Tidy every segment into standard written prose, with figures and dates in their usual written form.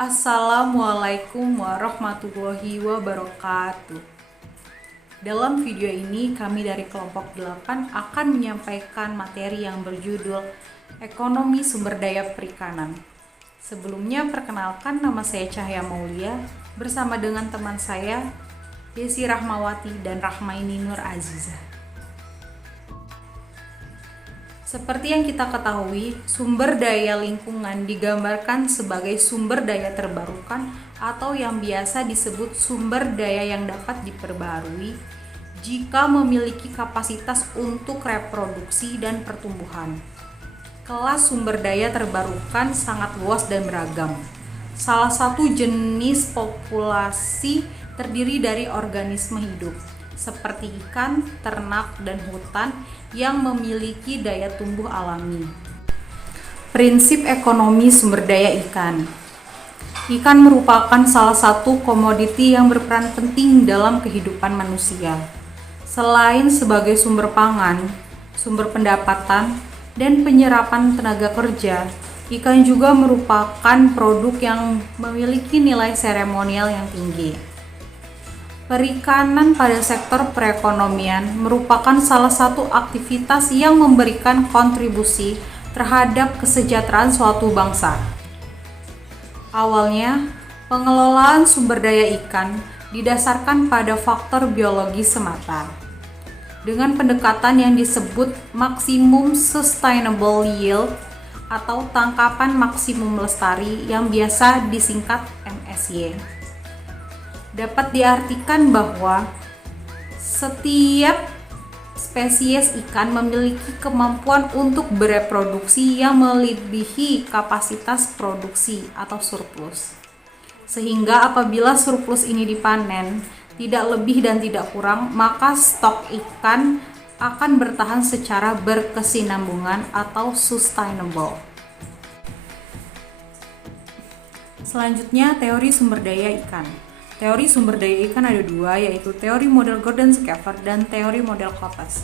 Assalamualaikum warahmatullahi wabarakatuh. Dalam video ini kami dari kelompok 8 akan menyampaikan materi yang berjudul Ekonomi Sumber Daya Perikanan. Sebelumnya perkenalkan, nama saya Cahya Maulia bersama dengan teman saya Desi Rahmawati dan Rahmaini Nur Azizah. Seperti yang kita ketahui, sumber daya lingkungan digambarkan sebagai sumber daya terbarukan atau yang biasa disebut sumber daya yang dapat diperbarui jika memiliki kapasitas untuk reproduksi dan pertumbuhan. Kelas sumber daya terbarukan sangat luas dan beragam. Salah satu jenis populasi terdiri dari organisme hidup, seperti ikan, ternak, dan hutan yang memiliki daya tumbuh alami. Prinsip ekonomi sumber daya ikan. Ikan merupakan salah satu komoditi yang berperan penting dalam kehidupan manusia. Selain sebagai sumber pangan, sumber pendapatan, dan penyerapan tenaga kerja, ikan juga merupakan produk yang memiliki nilai seremonial yang tinggi. Perikanan pada sektor perekonomian merupakan salah satu aktivitas yang memberikan kontribusi terhadap kesejahteraan suatu bangsa. Awalnya, pengelolaan sumber daya ikan didasarkan pada faktor biologi semata, dengan pendekatan yang disebut Maximum Sustainable Yield atau tangkapan maksimum lestari yang biasa disingkat MSY. Dapat diartikan bahwa setiap spesies ikan memiliki kemampuan untuk bereproduksi yang melebihi kapasitas produksi atau surplus. Sehingga apabila surplus ini dipanen, tidak lebih dan tidak kurang, maka stok ikan akan bertahan secara berkesinambungan atau sustainable. Selanjutnya, teori sumber daya ikan. Teori sumber daya ikan ada dua, yaitu teori model Gordon-Shaffer dan teori model Koppes.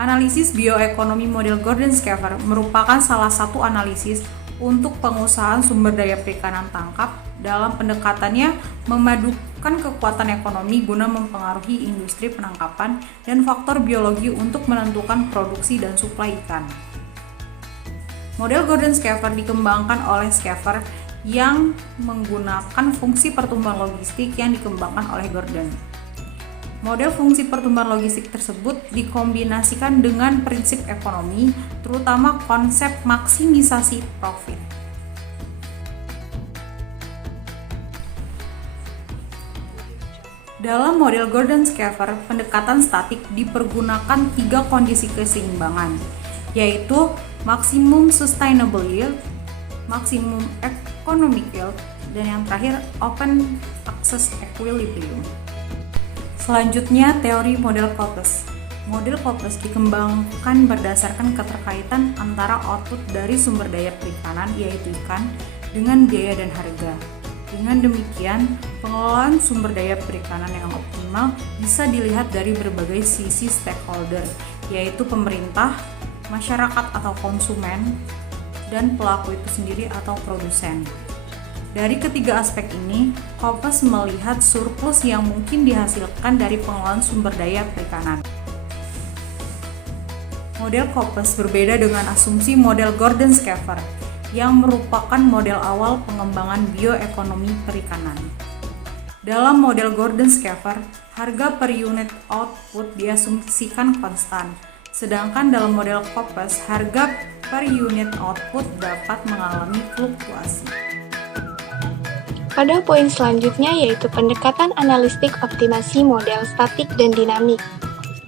Analisis bioekonomi model Gordon-Shaffer merupakan salah satu analisis untuk pengusahaan sumber daya perikanan tangkap. Dalam pendekatannya, memadukan kekuatan ekonomi guna mempengaruhi industri penangkapan dan faktor biologi untuk menentukan produksi dan suplai ikan. Model Gordon-Shaffer dikembangkan oleh Shaffer yang menggunakan fungsi pertumbuhan logistik yang dikembangkan oleh Gordon. Model fungsi pertumbuhan logistik tersebut dikombinasikan dengan prinsip ekonomi, terutama konsep maksimisasi profit. Dalam model Gordon-Shaffer, pendekatan statik dipergunakan 3 kondisi keseimbangan, yaitu maximum sustainable yield, maximum economic yield, dan yang terakhir open access equilibrium. Selanjutnya, teori model Koppes. Model Koppes dikembangkan berdasarkan keterkaitan antara output dari sumber daya perikanan, yaitu ikan, dengan biaya dan harga. Dengan demikian, pengelolaan sumber daya perikanan yang optimal bisa dilihat dari berbagai sisi stakeholder, yaitu pemerintah, masyarakat atau konsumen, dan pelaku itu sendiri atau produsen. Dari ketiga aspek ini, Koppes melihat surplus yang mungkin dihasilkan dari pengelolaan sumber daya perikanan. Model Koppes berbeda dengan asumsi model Gordon-Shaffer yang merupakan model awal pengembangan bioekonomi perikanan. Dalam model Gordon-Shaffer, harga per unit output diasumsikan konstan, sedangkan dalam model Koppes, harga per unit output dapat mengalami fluktuasi. Pada poin selanjutnya yaitu pendekatan analistik optimasi model statik dan dinamik.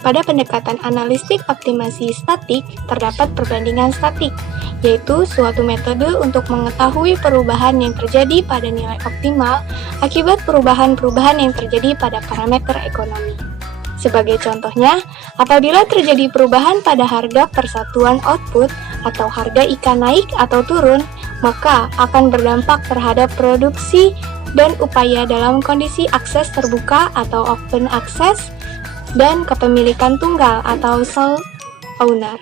Pada pendekatan analistik optimasi statik, terdapat perbandingan statik, yaitu suatu metode untuk mengetahui perubahan yang terjadi pada nilai optimal akibat perubahan-perubahan yang terjadi pada parameter ekonomi. Sebagai contohnya, apabila terjadi perubahan pada harga persatuan output atau harga ikan naik atau turun, maka akan berdampak terhadap produksi dan upaya dalam kondisi akses terbuka atau open access dan kepemilikan tunggal atau sole owner.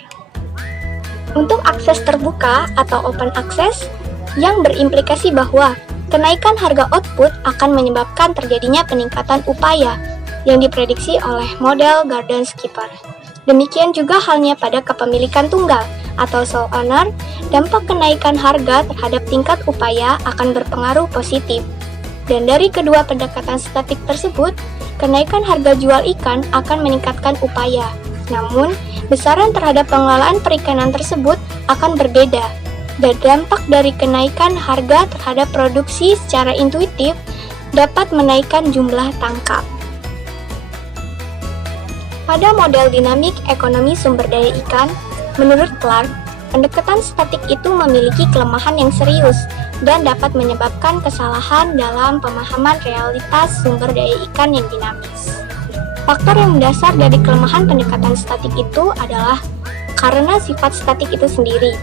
Untuk akses terbuka atau open access yang berimplikasi bahwa Kenaikan harga output akan menyebabkan terjadinya peningkatan upaya yang diprediksi oleh model Garden Skipper. Demikian juga halnya pada kepemilikan tunggal atau sole owner, dampak kenaikan harga terhadap tingkat upaya akan berpengaruh positif. Dan dari kedua pendekatan statik tersebut, kenaikan harga jual ikan akan meningkatkan upaya. Namun, besaran terhadap pengelolaan perikanan tersebut akan berbeda. Dan dampak dari kenaikan harga terhadap produksi secara intuitif dapat menaikkan jumlah tangkap. Pada model dinamik ekonomi sumber daya ikan, menurut Clark, pendekatan statik itu memiliki kelemahan yang serius dan dapat menyebabkan kesalahan dalam pemahaman realitas sumber daya ikan yang dinamis. Faktor yang mendasar dari kelemahan pendekatan statik itu adalah karena sifat statik itu sendiri.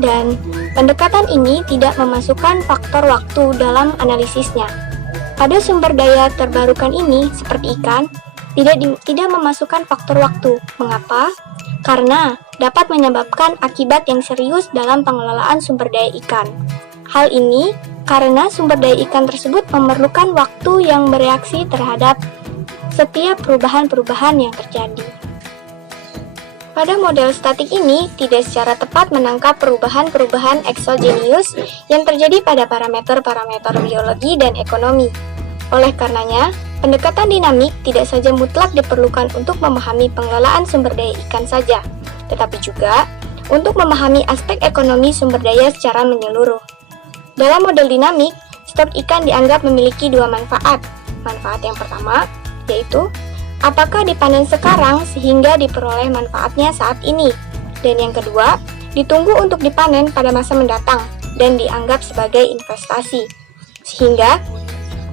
Dan pendekatan ini tidak memasukkan faktor waktu dalam analisisnya. Pada sumber daya terbarukan ini, seperti ikan, tidak memasukkan faktor waktu. Mengapa? Karena dapat menyebabkan akibat yang serius dalam pengelolaan sumber daya ikan. Hal ini karena sumber daya ikan tersebut memerlukan waktu yang bereaksi terhadap setiap perubahan-perubahan yang terjadi. Pada model statik ini tidak secara tepat menangkap perubahan-perubahan eksogenius yang terjadi pada parameter-parameter biologi dan ekonomi. Oleh karenanya, pendekatan dinamik tidak saja mutlak diperlukan untuk memahami pengelolaan sumber daya ikan saja, tetapi juga untuk memahami aspek ekonomi sumber daya secara menyeluruh. Dalam model dinamik, stok ikan dianggap memiliki dua manfaat. Manfaat yang pertama yaitu apakah dipanen sekarang sehingga diperoleh manfaatnya saat ini. Dan yang kedua, ditunggu untuk dipanen pada masa mendatang dan dianggap sebagai investasi. Sehingga,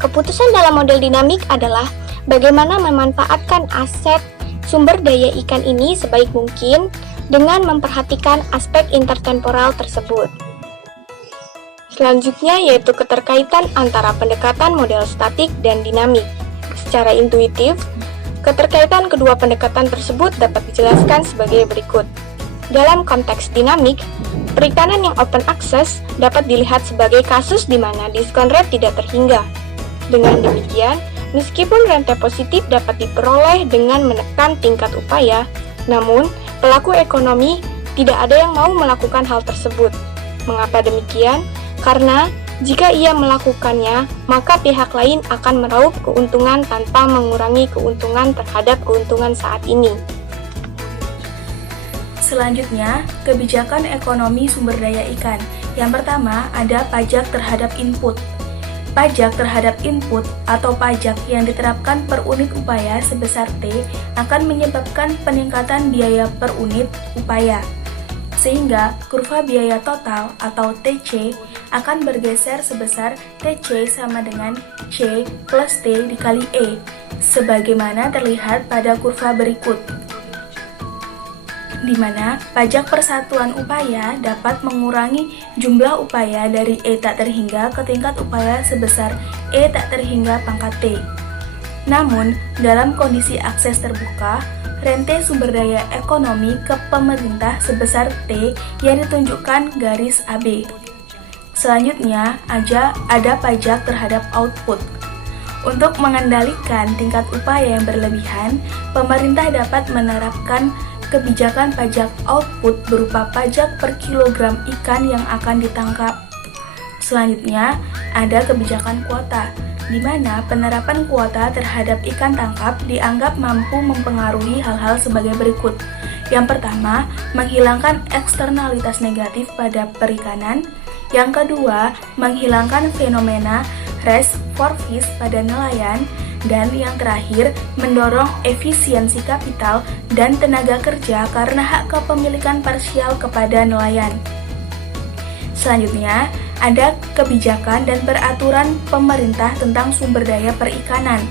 keputusan dalam model dinamik adalah bagaimana memanfaatkan aset sumber daya ikan ini sebaik mungkin dengan memperhatikan aspek intertemporal tersebut. Selanjutnya yaitu keterkaitan antara pendekatan model statik dan dinamik. Secara intuitif, keterkaitan kedua pendekatan tersebut dapat dijelaskan sebagai berikut. Dalam konteks dinamik, perikanan yang open access dapat dilihat sebagai kasus di mana diskon rate tidak terhingga. Dengan demikian, meskipun rente positif dapat diperoleh dengan menekan tingkat upaya, namun pelaku ekonomi tidak ada yang mau melakukan hal tersebut. Mengapa demikian? Karena jika ia melakukannya, maka pihak lain akan meraup keuntungan tanpa mengurangi keuntungan terhadap keuntungan saat ini. Selanjutnya, kebijakan ekonomi sumber daya ikan. Yang pertama, ada pajak terhadap input. Pajak terhadap input atau pajak yang diterapkan per unit upaya sebesar T akan menyebabkan peningkatan biaya per unit upaya. Sehingga kurva biaya total atau TC akan bergeser sebesar TC sama dengan C plus T dikali E, sebagaimana terlihat pada kurva berikut, di mana pajak persatuan upaya dapat mengurangi jumlah upaya dari E tak terhingga ke tingkat upaya sebesar E tak terhingga pangkat T. Namun, dalam kondisi akses terbuka, rente sumber daya ekonomi ke pemerintah sebesar T yang ditunjukkan garis AB. Selanjutnya, ada pajak terhadap output. Untuk mengendalikan tingkat upaya yang berlebihan, pemerintah dapat menerapkan kebijakan pajak output berupa pajak per kilogram ikan yang akan ditangkap. Selanjutnya, ada kebijakan kuota, di mana penerapan kuota terhadap ikan tangkap dianggap mampu mempengaruhi hal-hal sebagai berikut. Yang pertama, menghilangkan eksternalitas negatif pada perikanan. Yang kedua, menghilangkan fenomena race for fish pada nelayan. Dan yang terakhir, mendorong efisiensi kapital dan tenaga kerja karena hak kepemilikan parsial kepada nelayan. Selanjutnya, ada kebijakan dan peraturan pemerintah tentang sumber daya perikanan.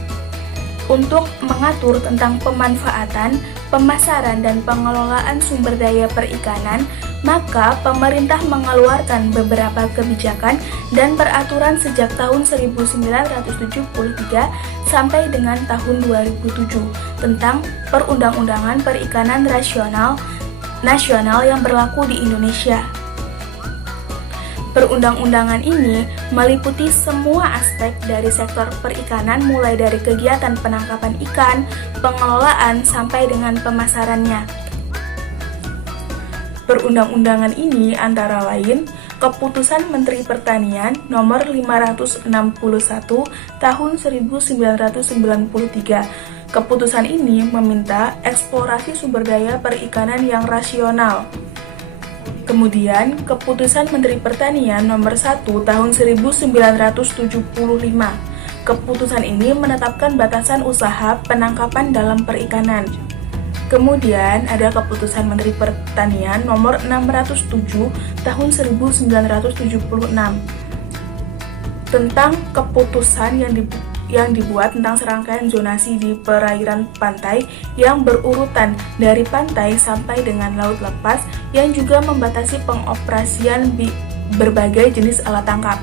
Untuk mengatur tentang pemanfaatan, pemasaran, dan pengelolaan sumber daya perikanan, maka pemerintah mengeluarkan beberapa kebijakan dan peraturan sejak tahun 1973 sampai dengan tahun 2007 tentang perundang-undangan perikanan nasional yang berlaku di Indonesia. Perundang-undangan ini meliputi semua aspek dari sektor perikanan mulai dari kegiatan penangkapan ikan, pengelolaan, sampai dengan pemasarannya. Perundang-undangan ini antara lain Keputusan Menteri Pertanian Nomor 561 Tahun 1993. Keputusan ini meminta eksplorasi sumber daya perikanan yang rasional. Kemudian, Keputusan Menteri Pertanian Nomor 1 Tahun 1975. Keputusan ini menetapkan batasan usaha penangkapan dalam perikanan. Kemudian ada Keputusan Menteri Pertanian Nomor 607 Tahun 1976 tentang keputusan yang dibuat tentang serangkaian zonasi di perairan pantai yang berurutan dari pantai sampai dengan laut lepas, yang juga membatasi pengoperasian berbagai jenis alat tangkap.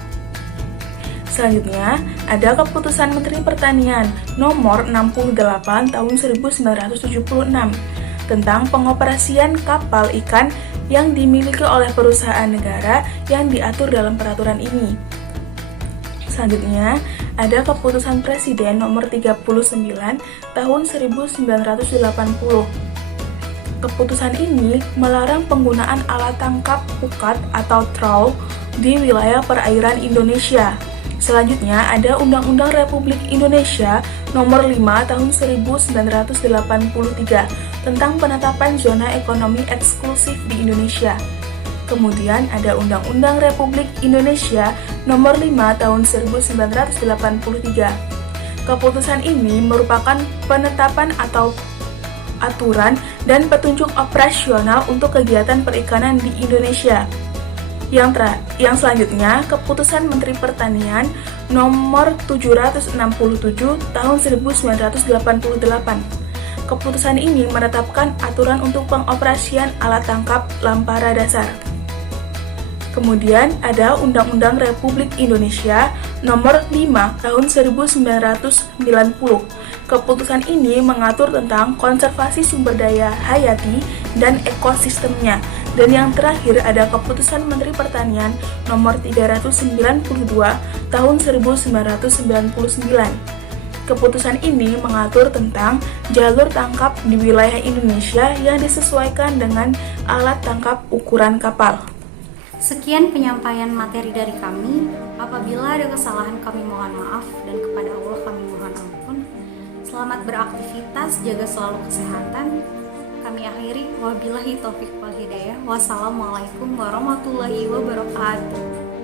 Selanjutnya, ada Keputusan Menteri Pertanian Nomor 68 Tahun 1976 tentang pengoperasian kapal ikan yang dimiliki oleh perusahaan negara yang diatur dalam peraturan ini. Selanjutnya, ada Keputusan Presiden Nomor 39 Tahun 1980. Keputusan ini melarang penggunaan alat tangkap pukat atau trawl di wilayah perairan Indonesia. Selanjutnya ada Undang-Undang Republik Indonesia Nomor 5 Tahun 1983 tentang penetapan zona ekonomi eksklusif di Indonesia. Kemudian ada Undang-Undang Republik Indonesia Nomor 5 Tahun 1983. Keputusan ini merupakan penetapan atau aturan dan petunjuk operasional untuk kegiatan perikanan di Indonesia. Yang selanjutnya, Keputusan Menteri Pertanian Nomor 767 Tahun 1988. Keputusan ini menetapkan aturan untuk pengoperasian alat tangkap lampara dasar. Kemudian ada Undang-Undang Republik Indonesia Nomor 5 Tahun 1990. Keputusan ini mengatur tentang konservasi sumber daya hayati dan ekosistemnya. Dan yang terakhir ada Keputusan Menteri Pertanian Nomor 392 Tahun 1999. Keputusan ini mengatur tentang jalur tangkap di wilayah Indonesia yang disesuaikan dengan alat tangkap ukuran kapal. Sekian penyampaian materi dari kami. Apabila ada kesalahan kami mohon maaf, dan kepada Allah kami mohon ampun. Selamat beraktivitas, jaga selalu kesehatan. Kami akhiri, wabillahi taufiq wal hidayah. Wassalamualaikum warahmatullahi wabarakatuh.